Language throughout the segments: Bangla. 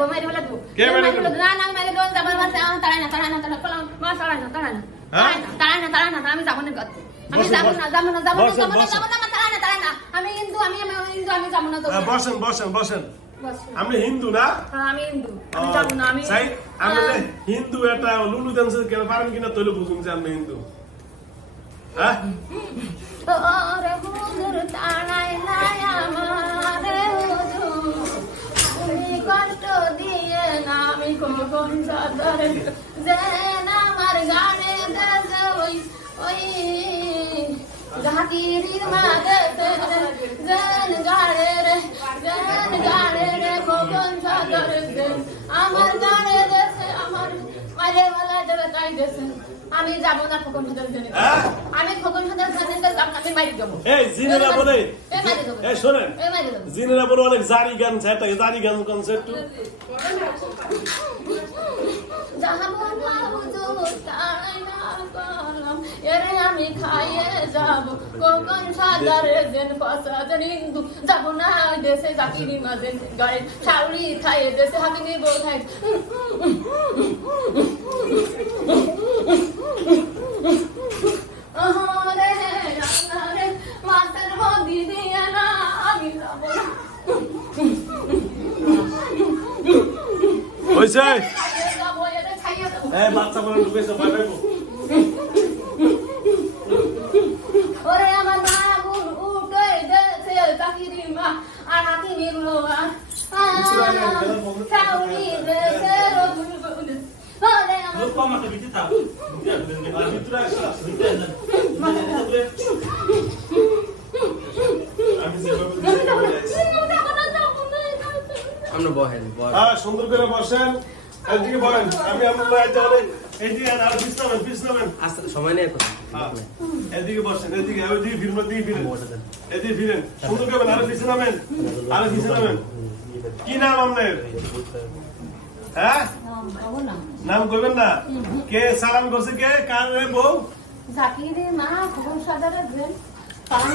দেবো মারি বলে দেবো কে মারি বলে না না মারি দেবো যাবো তাড়াই না মা তাড়াই না তাড়াই না আমি যাবো না করতে আমি যাবো না তাড়াই না আমি হিন্দু আমি যাবো না তো বসেন আমি হিন্দু না আমি হিন্দু আমি যাবো না আমি চাই আমরা হিন্দু এটা লুলু ডান্স কেন পারেন কিনা তইলে বুঝুন যে আমি হিন্দু হ্যাঁ ওরে হুজুর তাড়াই না আমারে হুজুর তুমি কষ্ট দিয়ে না আমি কোন সাদরে যেন আমার গানে দেশে ওই জাকিরির মা দেশে যেন গাড়ে রে কোন সাদরে আমার গানে দেশে আমার মারে বলা দেবে তাই দেশে আমি যাবো না খোকন সাদার জন্য আমি খোকন সাদার জন্য আমি মারি দেবো এই জিনেরা বলে এই শুনেন জিনেরা বলে অনেক জারি গান ছাড়তে জারি গান কনসেপ্ট যাবো না হুজুর তাই না করলাম এরে আমি খাইয়ে যাব খোকন সাদার জন্য পছাদন হিন্দু যাবো না দেশে জাকিরি মাঝে গায়ে শাউরি খাইয়ে দেশে হাতে নিয়ে বল খাই বাচ্চা বলে ঢুকেছে ভয় পাইবো ওরে আমার নাগুন উঠে দেশে চাকরি মা আর হাতি নির্লো চাউরি দেশে ওরে আমার লোক আমাকে দিতে থাক ভিতরে আসা আমরা বহেন সুন্দর করে বসেন এদিকে বলেন আমি আপনার এইদিকে আর পিছনাবেন সময় নেই এদিকে বসেন এদিকে ওইদিকে এদিকে ফিরেন সুন্দর করবেন আরো পিছনাবেন কি নাম আপনার হ্যাঁ নাম কইবেন না কে সালাম করছে কে কার বউ জাকিরের মা খোকন সাদারের জিন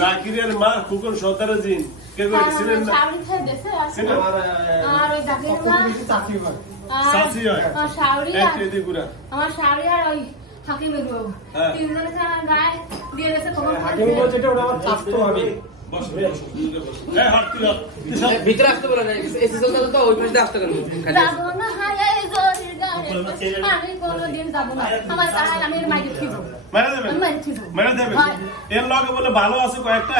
জাকিরের মা খোকন সাদারের জিন কে কইছিলেন না শাউরি খাই দেশে আর ওই জাকিরের মা সাসি হয় শাউরি এদিকে পুরা আমার শাউরি আর ওই হাকিমের বউ তিনজনে গায়ে দিয়ে গেছে খোকন হাকিম বউ যেটা ওটা আমার থাকতো আমি ভিতরে আসতে বলে না এসে চলতে তো ওই পাশে আসতে কেন যাবো না হায় জোরের গানে আমি কোনোদিন যাবো না আমার তাহাই আমি মাইকে খিবো মেরে দেবে এর লগে বলে ভালো আছে কয়েকটা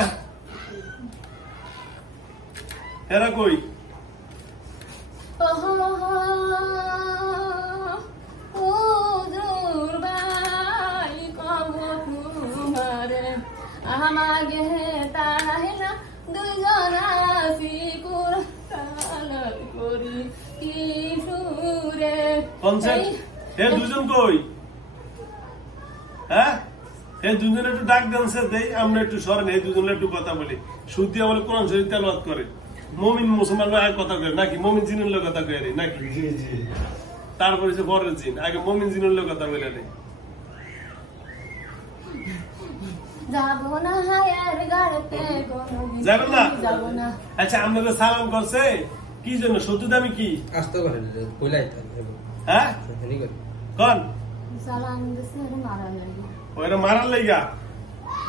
এরা কই আমাকে তাই না দুজন আসি করি কি সুরে এ দুজন কই হ্যাঁ এই দুজনে একটু ডাক ডান্সে দেই আমরা একটু সরেন এই দুজনে একটু কথা বলি শুদ্ধি বলে কোরআন শরীফ তেলাওয়াত করে মুমিন মুসলমান আর কথা কয় নাকি মুমিন জিনের লোক কথা কয় নাকি তারপরে যে পরের জিন আগে মুমিন জিনের লোক কথা বলে নেই যাবো না আচ্ছা আপনাকে সালাম করছে কি জন্য সত্যি দামি কি আসতে পারে হ্যাঁ কোন সালাম দিছে ওরা মারার লাইগা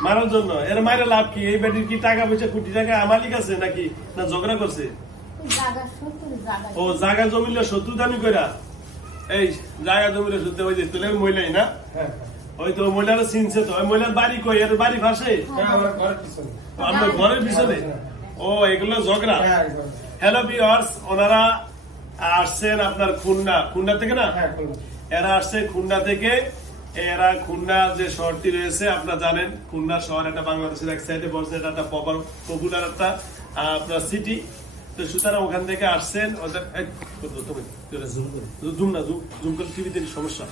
মারার জন্য এর মারা লাভ কি এই বেটির কি টাকা পয়সা কোটি টাকা মালিক আছে নাকি না ঝগড়া করছে ও জায়গা জমিলে শত্রু দামি কইরা এই জায়গা জমিলে সত্যি ওই যে তোলে মহিলাই না ওই তো মহিলারা চিনছে তো ওই মহিলার বাড়ি কই এর বাড়ি পাশে আপনার ঘরের পিছনে ও এগুলো ঝগড়া হ্যালো ভিউয়ার্স ওনারা আসছেন আপনার খুলনা থেকে না এরা আসছে খুলনা থেকে এরা খুলনা যে শহরটি রয়েছে আপনারা জানেন খুলনা শহর একটা বাংলাদেশের এক সাইডে বলছে এটা একটা পপুলার একটা আপনার সিটি তো সুতরাং ওখান থেকে আসছেন ওদের জুম না জুম করে টিভিতে সমস্যা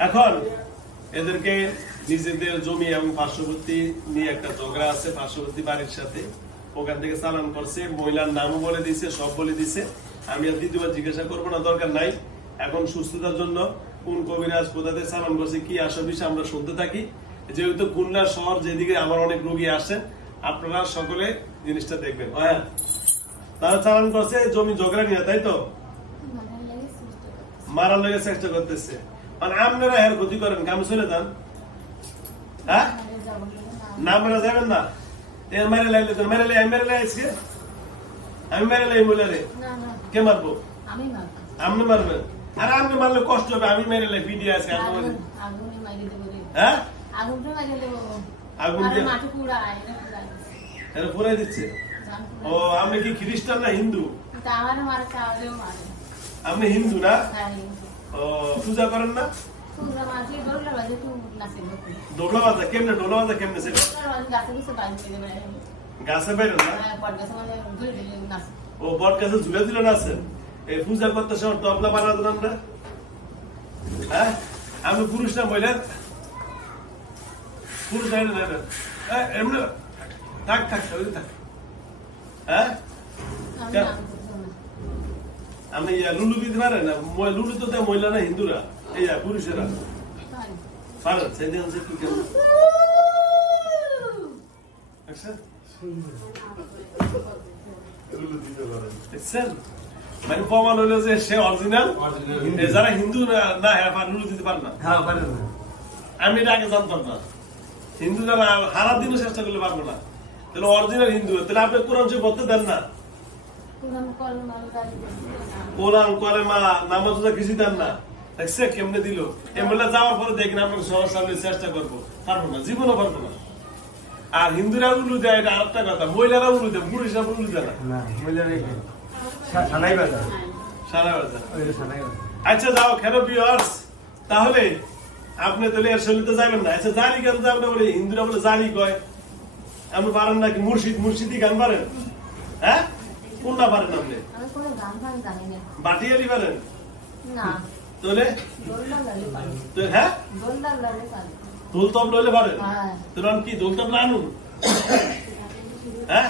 এখন এদেরকে নিজেদের জমি এবং পার্শ্ববর্তী নিয়ে একটা ঝগড়া আছে পার্শ্ববর্তী বাড়ির সাথে ওখান থেকে চালান করছে মহিলার নামও বলে দিছে সব বলে দিছে আমি আর দ্বিতীয়বার জিজ্ঞাসা করবো না দরকার নাই এখন সুস্থতার জন্য কোন কবিরাজ কোথাতে চালান করছে কি আসল বিষয় আমরা শুনতে থাকি যেহেতু খুলনা শহর যেদিকে আমার অনেক রোগী আসেন, আপনারা সকলে জিনিসটা দেখবেন। হ্যাঁ, তারা চালান করছে জমি ঝগড়া নিয়ে, তাই তো? মারার লেগে চেষ্টা করতেছে, মানে আপনারা এর ক্ষতি করেন, কাম চলে যান। হ্যাঁ, না মেরা যাবেন না, এর মেরে লাইলে তো মেরে লাই, আমি মেরে লাই আজকে, আমি মেরে লাই বলে রে কে মারবো? আপনি মারবেন? আর আপনি মারলে কষ্ট হবে, আমি মেরে লাই ভিডিও আছে। হ্যাঁ, আগুন দিয়ে পুরাই দিচ্ছে। ও, আপনি কি খ্রিস্টান না হিন্দু? আপনি হিন্দু না? ও, পূজা করেন না? ডোলা বাজা কেমনে? ডোলা বাজা কেমনে? সেটা গাছে বাইরেন না? ও, বট গাছে ঝুলে ঝুলে নাচেন। এই পূজা করতে সময় তবলা বানা দিলাম না? হ্যাঁ, আমি পুরুষ না মহিলা? পুরুষ না এমনি থাক থাক থাক। হ্যাঁ, আপনি লুলু দিতে পারেন না? লুলু তো মহিলা না হিন্দুরা, এই পুরুষেরা পারেন। সেদিন মানে প্রমাণ হইলো যে সে অরিজিনাল। যারা হিন্দু না লুলু দিতে পারে না। আমি এটা আগে জানতাম না। হিন্দু যারা হারা দিনও চেষ্টা করলে পারবো না, তাহলে অরিজিনাল হিন্দু। তাহলে আপনি কোরআন শরীফ পড়তে দেন না? কোরআন কলেমা নামাজ কিছু দেন না? দেখছে কেমনে দিল? এমএলএ যাওয়ার পরে দেখেন আপনাকে সবার সামনে চেষ্টা করবো, পারবো না, জীবনও পারবো না। আর হিন্দুরা উলু দেয়, এটা আরেকটা কথা। মহিলারা উলু দেয়, পুরুষরা উলু দেয় না। আচ্ছা যাও খেলো ভিউয়ার্স, তাহলে আপনি তাহলে এর শরীরে যাবেন না। আচ্ছা জারি গান যাবেন বলে হিন্দুরা বলে জারি কয়, আপনি পারেন নাকি? মুর্শিদি গান পারেন? হ্যাঁ, কোনটা পারেন আপনি? বাটিয়ালি পারেন? তাহলে হ্যাঁ, দোল তবলা হইলে পারেন? তোর কি দোল তবলা আনুন? হ্যাঁ,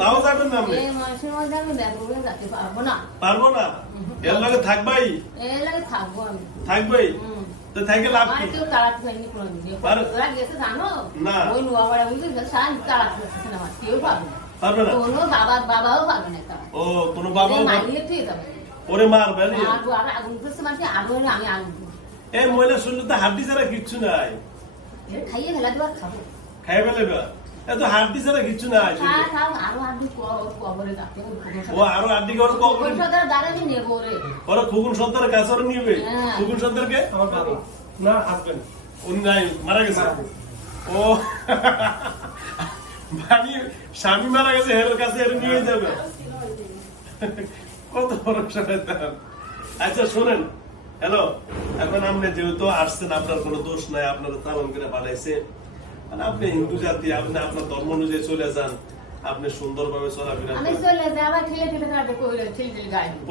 তাও যাবেন না? আপনি পারবো না? এর লাগে থাকবাই? থাকবাই তো থাকে লাভ কি? না, পারবে না। ও, কোনো বাবাও ওরে মারবেন? এই মহিলা শুনলে তো হাড্ডি ছাড়া কিচ্ছু নাই। খাইয়ে ফেলে এত হাড্ডি ছাড়া কিচ্ছু নাই। ও, আরো হাড্ডি ওরা খুকুন সন্তানের কাছে ওরা নিবে। খুকুন সন্তানকে না হাসবেন, উনি নাই, মারা গেছে। ও, মানে স্বামী মারা গেছে, এর কাছে এর নিয়ে যাবে। কত বড় শয়তান। আচ্ছা শোনেন, হ্যালো, এখন আপনি যেহেতু আসছেন, আপনার কোনো দোষ নাই, আপনারা চালান করে পাঠাইছে, মানে আপনি হিন্দু জাতি, আপনি আপনার ধর্ম অনুযায়ী চলে যান, আপনি সুন্দরভাবে চলাফেরা করেন।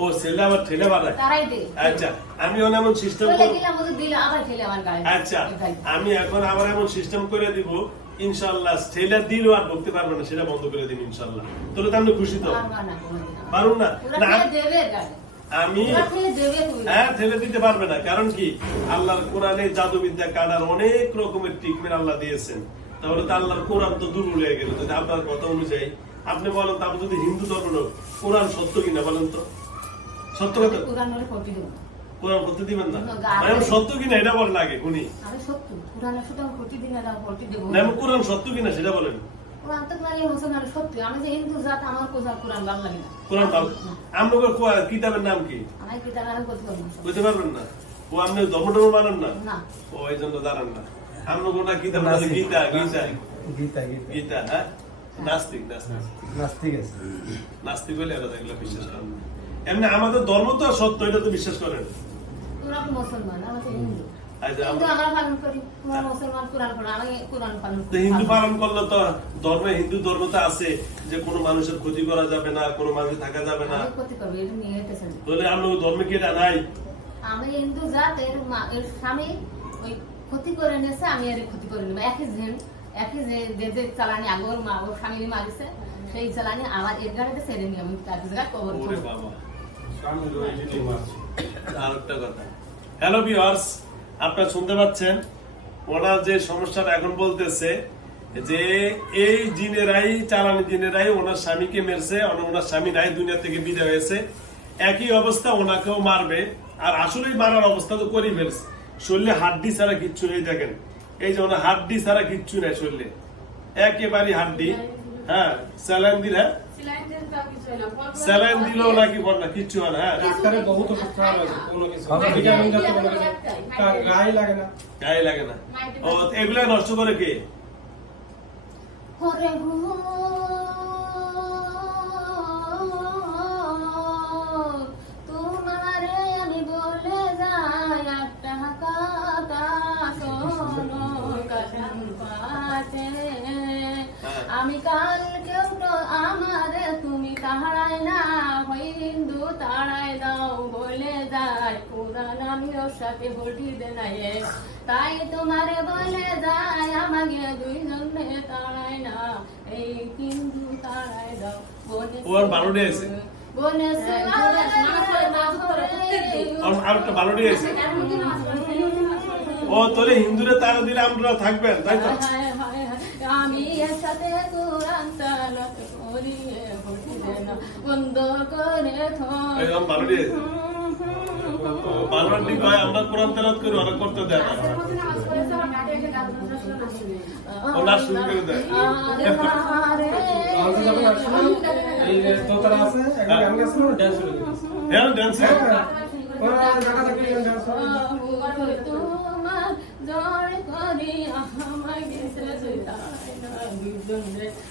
ও, ছেলে আবার ঠেলে বাড়ায়? আচ্ছা, আমি এমন সিস্টেম, আচ্ছা আমি এখন আবার এমন সিস্টেম করে দিব, ইনশাল্লাহ ঠেলে দিলেও আর ঢুকতে পারবে না, সেটা বন্ধ করে দিব ইনশাল্লাহ। তাহলে তো আপনি খুশি তো? পারুন না? আমি হ্যাঁ, ঠেলে দিতে পারবে না। কারণ কি, আল্লাহর কোরআনে জাদুবিদ্যা কাটার অনেক রকমের ট্রিটমেন্ট আল্লাহ দিয়েছেন। তাহলে তো আল্লাহর কোরআন তো দুর্বল হয়ে গেল। যদি আপনার কথা অনুযায়ী আপনি বলেন, আপনি যদি হিন্দু ধর্ম, কোরআন সত্য কিনা বলেন তো? সত্য কথা, কোরআন করতে দিবেন না? সত্য কিনা এটা বলেন আগে, উনি কোরআন সত্য কিনা সেটা বলেন। কিতাবের নাম কি বুঝতে পারবেন না? ও, আপনি ধর্ম টর্ম মানেন না? ও, এই জন্য জানেন না। আমরা গোটা কিতাব গীতা, গীতা গীতা গীতা হ্যাঁ, নাস্তিক নাস্তিক বলে এগুলো বিশ্বাস করেন। এমনি আমাদের ধর্ম তো সত্য, এটা তো বিশ্বাস করেন। হিন্দু পালন করলে তো ধর্মে, হিন্দু ধর্ম তো আছে যে কোনো মানুষের ক্ষতি করা যাবে না, কোনো মানুষের থাকা যাবে না। তাহলে আমরা ধর্মে কি এটা নাই? আমি হিন্দু জাত, এর স্বামী ওই ক্ষতি করে নিয়েছে, আমি এর ক্ষতি করে নেবো। একই যে চালানি আগে ওর মা, ওর স্বামী মারিছে, সেই চালানি আমার এর গাড়িতে ছেড়ে নিয়ে আমি তার জায়গায় কবর করবো। আরেকটা কথা, হ্যালো ভিউয়ার্স, আপনারা শুনতে পাচ্ছেন ওনার যে সমস্যাটা এখন বলতেছে যে এই জিনেরাই চালানি জিনেরাই ওনার স্বামীকে মেরেছে, ওনার স্বামী নাই দুনিয়া থেকে বিদায় হয়েছে, একই অবস্থা ওনাকেও মারবে। আর আসলেই মারার অবস্থা তো করে ফেলছে, শরীরে হাড্ডি ছাড়া কিচ্ছু নেই। দেখেন এই যে ওনার হাড্ডি ছাড়া কিচ্ছু নাই শরীরে, একেবারে হাড্ডি। হ্যাঁ স্যালাইন দিল, হ্যাঁ স্যালাইন দিল নাকি বল না কিচ্ছু হয় না। হ্যাঁ ডাক্তারের বহুত অবস্থা আছে, কোনো কিছু ভিটামিন জাতীয় কোনো কিছু গায়ে লাগে না, গায়ে লাগে না। ও এগুলা নষ্ট করে কে? ওরে গো তোমারে আমি বলে যাই একটা কথা শোনো কাশন পাতে, আমি কালকেও তো আমারে তুমি তাড়াই না হই হিন্দু তাড়াই দাও বলে যায় পুরান আমি ওর সাথে বটি দে নাই, তাই তোমারে বলে যায় আমাকে দুইজনে তাড়াই না এই হিন্দু তাড়াই দাও ওর বারোটি আছে, বলেছে আর একটা বারোটি আছে। ও তোরে হিন্দুরে তারা দিলে আমরা থাকবেন, তাই তো? আমি এর সাথে কোরআন তেলাওয়াত করি বটি দে না বন্ধ করে এই যেমন বারোটি আছে, বারোটি কয় আমরা কোরআন তেলাওয়াত করি, ওরা করতে দেয় না, ওনার শুরু করে দেয়। আমাদের যখন আসলে এই দোতলা আছে, একটা গান গেছিল, ড্যান্স করে দিয়েছে। হ্যাঁ ডান্স ওরা জায়গা থেকে ড্যান্স করে। তোমার জোর করি আমাকে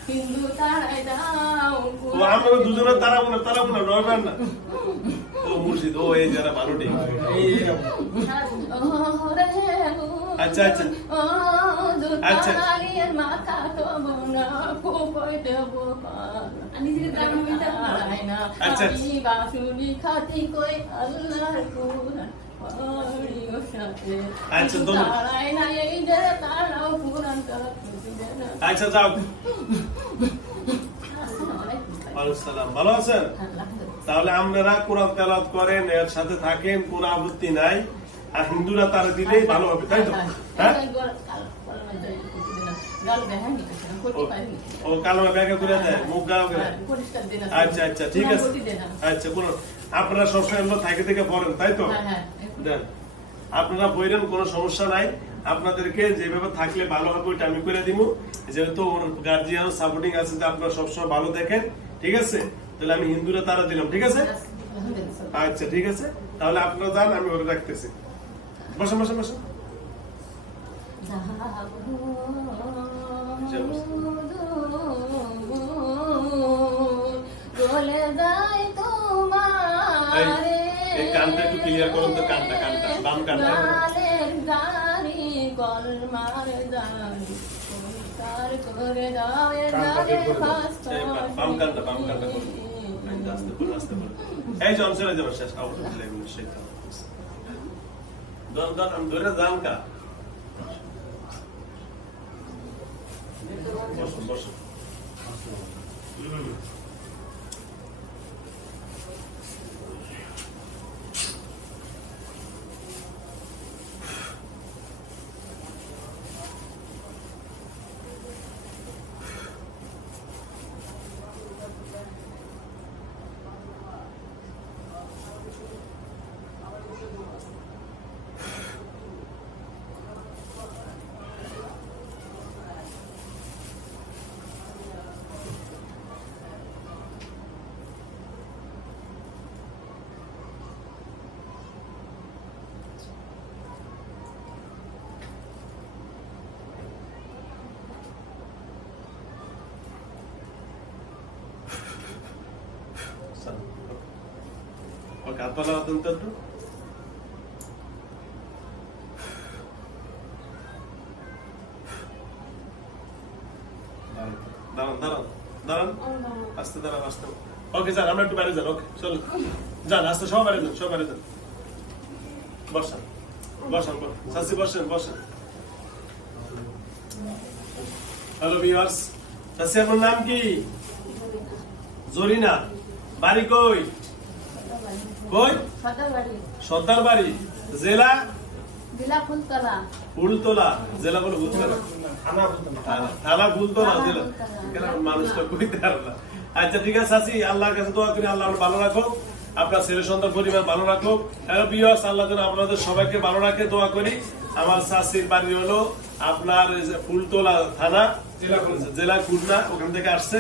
হিন্দু তাড়াই দাও ও আমরা দুজনে তারাবো না ডরবেন না। ও মুর্শিদ, ও এই যারা বারোটি। আচ্ছা আচ্ছা আচ্ছা মাথা তো বোনা কোপই দেবো আচ্ছা বাসুনি খাতি কই আল্লাহর কোরআন আচ্ছা আচ্ছা যাও। সালাম, ভালো আছেন? তাহলে আপনারা কোরআন তেলাওয়াত করেন, এর সাথে থাকেন, কোনো আপত্তি নাই। আর হিন্দুরা তারা দিলেই ভালো হবে, তাই তো? হ্যাঁ ও কালমা ব্যাগে করে দেয়, মুখ গাও করে। আচ্ছা আচ্ছা ঠিক আছে। আচ্ছা কোন আপনারা সবসময় থাকে থেকে পড়েন, তাই তো? দেন আপনারা বইরেন, কোনো সমস্যা নাই। আপনাদেরকে যেভাবে থাকলে ভালো হবে ওইটা আমি করে দিব, যেহেতু গার্জিয়ান সাপোর্টিং আছে, যে আপনারা সবসময় ভালো দেখেন, ঠিক আছে? তাহলে আমি হিন্দুরা তারা দিলাম, ঠিক আছে? আচ্ছা ঠিক আছে, তাহলে আপনারা যান, আমি ওরা রাখতেছি। বসেন বসেন বসেন। বলে যাই তোমার এই কানটা একটু ক্লিয়ার করুন তো, কানটা বাম কানটা গাড়ি কল মারে জানি পরিষ্কার করে দাও এ জানে বাম কানটা করুন। আস্তে করে আস্তে করে। এই জনসনে যাবে শেষ আউট দিলে আমি সেটা দন আমি ধরে যান কা। বসুন বসুন। ওকে হাত পালা অত্যন্ত একটু দাঁড়ান দাঁড়ান দাঁড়ান আস্তে দাঁড়ান আস্তে। ওকে যান, আমরা একটু বাইরে যান। ওকে চলো যান, আস্তে সব বাইরে যান, সব বাইরে যান। বসান বসান চাচি, বসেন বসেন। হ্যালো ভিউয়ার্স, চাচি আপনার নাম কি? জরিনা। বাড়ি কই? কই? সর্দার বাড়ি। জেলা? জেলা ফুলতলা। ফুলতলা জেলা বলে ফুলতলা, থানা ফুলতলা জেলা, কেন মানুষটা কইতে পারে না। আচ্ছা ঠিক আছে চাচি, আল্লাহর কাছে দোয়া করি আল্লাহ ভালো রাখো, আপনার ছেলে সন্তান পরিবার ভালো রাখো। আল্লাহ যেন আপনাদের সবাইকে ভালো রাখে দোয়া করি। আমার চাচির বাড়ি হলো আপনার ফুলতলা থানা, জেলা খুলনা, ওখান থেকে আসছে।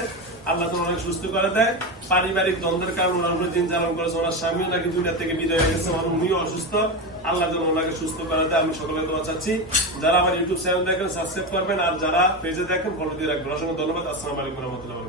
আল্লাহ তো অনেক সুস্থ করে দেয়। পারিবারিক দ্বন্দ্বের কারণে ওনার দিন জ্বালান করেছে, ওনার স্বামীও নাকি দুনিয়া থেকে বিদায় হয়ে গেছে, উনিও অসুস্থ। আল্লাহ যেন ওনাকে সুস্থ করে দেয়, আমি সকলে দোয়া চাচ্ছি। যারা আমার ইউটিউব চ্যানেল দেখেন সাবস্ক্রাইব করবেন, আর যারা পেজে দেখেন ফলো দিয়ে রাখবেন। অসংখ্য ধন্যবাদ। আসসালামু আলাইকুম রহমতুল্লাহ।